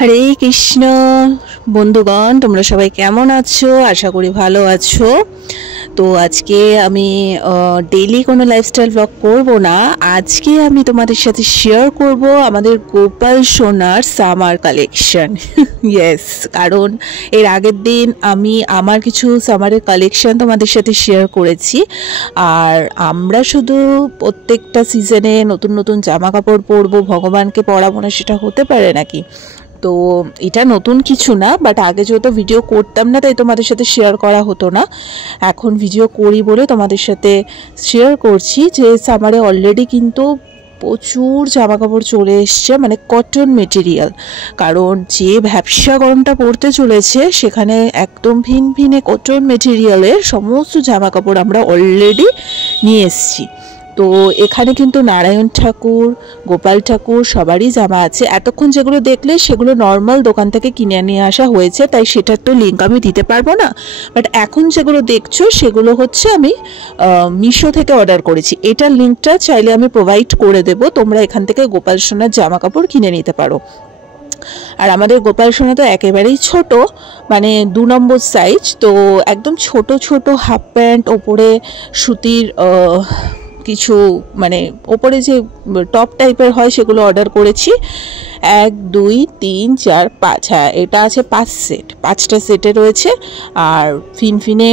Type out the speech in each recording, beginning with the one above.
হরে কৃষ্ণ বন্ধুগণ, তোমরা সবাই কেমন আছো? আশা করি ভালো আছো। তো আজকে আমি ডেইলি কোনো লাইফস্টাইল ব্লগ করব না। আজকে আমি তোমাদের সাথে শেয়ার করব আমাদের গোপাল সোনার সামার কালেকশন। ইয়েস, কারণ এর আগের দিন আমি আমার কিছু সামারের কালেকশন তোমাদের সাথে শেয়ার করেছি। আর আমরা শুধু প্রত্যেকটা সিজনে নতুন নতুন জামা কাপড় পরবো, ভগবানকে পরাবো না, সেটা হতে পারে নাকি? তো এটা নতুন কিছু না, বাট আগে যেহেতু ভিডিও করতাম না তাই তোমাদের সাথে শেয়ার করা হতো না। এখন ভিডিও করি বলে তোমাদের সাথে শেয়ার করছি যে সামারে অলরেডি কিন্তু প্রচুর জামা কাপড় চলে এসছে, মানে কটন মেটেরিয়াল। কারণ যে ভ্যাপসা গরমটা পড়তে চলেছে সেখানে একদম ভিন ভিনে কটন মেটেরিয়ালের সমস্ত জামা কাপড় আমরা অলরেডি নিয়ে এসেছি। তো এখানে কিন্তু নারায়ণ ঠাকুর, গোপাল ঠাকুর সবারই জামা আছে। এতক্ষণ যেগুলো দেখলে সেগুলো নর্মাল দোকান থেকে কিনে নিয়ে আসা হয়েছে, তাই সেটার তো লিঙ্ক আমি দিতে পারবো না। বাট এখন যেগুলো দেখছো সেগুলো হচ্ছে আমি মিশো থেকে অর্ডার করেছি। এটার লিঙ্কটা চাইলে আমি প্রোভাইড করে দেবো, তোমরা এখান থেকে গোপাল সোনার জামা কাপড় কিনে নিতে পারো। আর আমাদের গোপাল সোনা তো একেবারেই ছোট, মানে 2 নম্বর সাইজ। তো একদম ছোট ছোট হাফ প্যান্ট, ওপরে সুতির কিছু মানে ওপরে যে টপ টাইপের হয় সেগুলো অর্ডার করেছি। 1 2 3 4 5, হ্যাঁ এটা আছে 5 সেট, 5টা সেটে রয়েছে। আর ফিনফিনে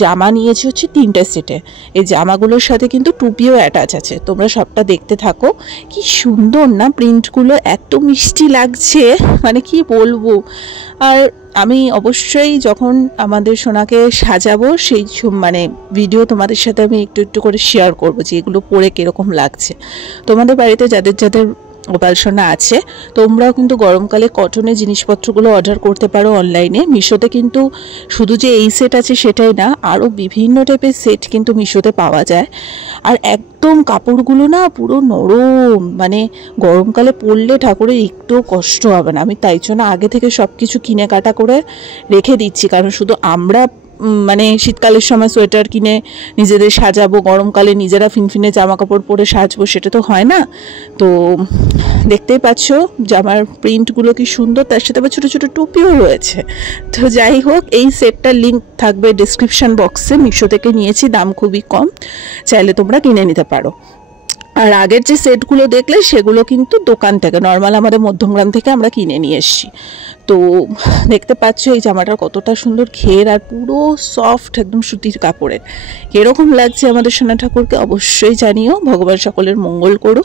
জামা নিয়েছি হচ্ছে 3টে সেটে। এই জামাগুলোর সাথে কিন্তু টুপিও অ্যাটাচ আছে, তোমরা সবটা দেখতে থাকো। কি সুন্দর না প্রিন্টগুলো, এত মিষ্টি লাগছে, মানে কি বলবো। আর আমি অবশ্যই যখন আমাদের সোনাকে সাজাবো সেই মানে ভিডিও তোমাদের সাথে আমি একটু একটু করে শেয়ার করবো যে এগুলো পরে কীরকম লাগছে। তোমাদের বাড়িতে যাদের যাদের গোপাল সোনা আছে তোমরাও কিন্তু গরমকালে কটনের জিনিসপত্রগুলো অর্ডার করতে পারো অনলাইনে। মিশোতে কিন্তু শুধু যে এই সেট আছে সেটাই না, আরও বিভিন্ন টাইপের সেট কিন্তু মিশোতে পাওয়া যায়। আর একদম কাপড়গুলো না পুরো নরম, মানে গরমকালে পরলে ঠাকুরের একটুও কষ্ট হবে না। আমি তাই জন্য আগে থেকে সব কিছু কিনে কাটা করে রেখে দিচ্ছি, কারণ শুধু আমরা মানে শীতকালের সময় সোয়েটার কিনে নিজেদের সাজাবো, গরমকালে নিজেরা ফিনফিনে জামা কাপড় পরে সাজবো, সেটা তো হয় না। তো দেখতেই পাচ্ছ জামার প্রিন্টগুলো কি সুন্দর, তার সাথে আবার ছোটো ছোটো টুপিও রয়েছে। তো যাই হোক, এই সেটটার লিঙ্ক থাকবে ডিসক্রিপশান বক্সে। মিশো থেকে নিয়েছি, দাম খুবই কম, চাইলে তোমরা কিনে নিতে পারো। আর আগের যে সেটগুলো দেখলে সেগুলো কিন্তু দোকান থেকে, নর্মাল আমাদের মধ্যমগ্রাম থেকে আমরা কিনে নিয়ে এসেছি। তো দেখতে পাচ্ছ এই জামাটার কতটা সুন্দর ঘের, আর পুরো সফট একদম সুতির কাপড়ের। কীরকম লাগছে আমাদের সোনা ঠাকুরকে অবশ্যই জানিও। ভগবান সকলের মঙ্গল করো।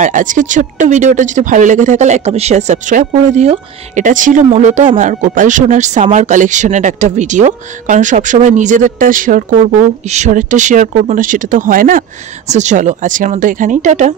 আর আজকের ছোট্ট ভিডিওটা যদি ভালো লেগে থাকে লাইক কমেন্ট শেয়ার সাবস্ক্রাইব করে দিও। এটা ছিল মূলত আমার গোপাল সোনার সামার কালেকশনের একটা ভিডিও, কারণ সবসময় নিজেদেরটা শেয়ার করব, ঈশ্বরেরটা শেয়ার করবো না, সেটা তো হয় না। সো চলো আজকের মতো এখানেই টাটা।